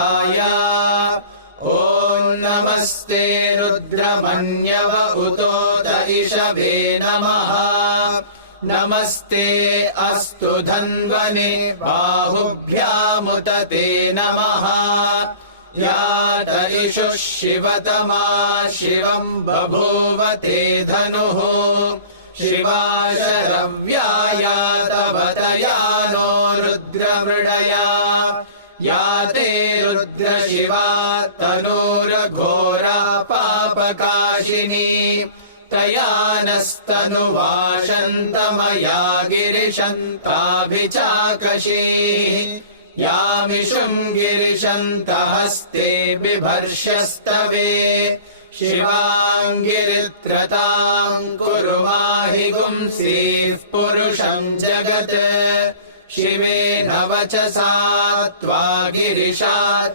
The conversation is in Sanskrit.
ॐ नमस्ते रुद्रमन्यव उतोत इषवे नमः। नमस्ते अस्तु धन्वने बाहुभ्यामुत ते नमः। यात इषुः शिवतमा शिवम् बभूव ते धनुः। शिवा शरव्यायातवतया नो रुद्रमृडया। या ते रुद्रशिवा तनूरघोरा पापकाशिनी। तया नस्तनुवाशन्तमया गिरिशन्ताभिचाकशीः। यामिषुम् गिरिशन्तहस्ते बिभर्ष्यस्तवे। शिवाङ्गिरित्रताम् कुरु माहि गुंसीः पुरुषम् जगत्। शिवेन वचसा त्वा गिरिशा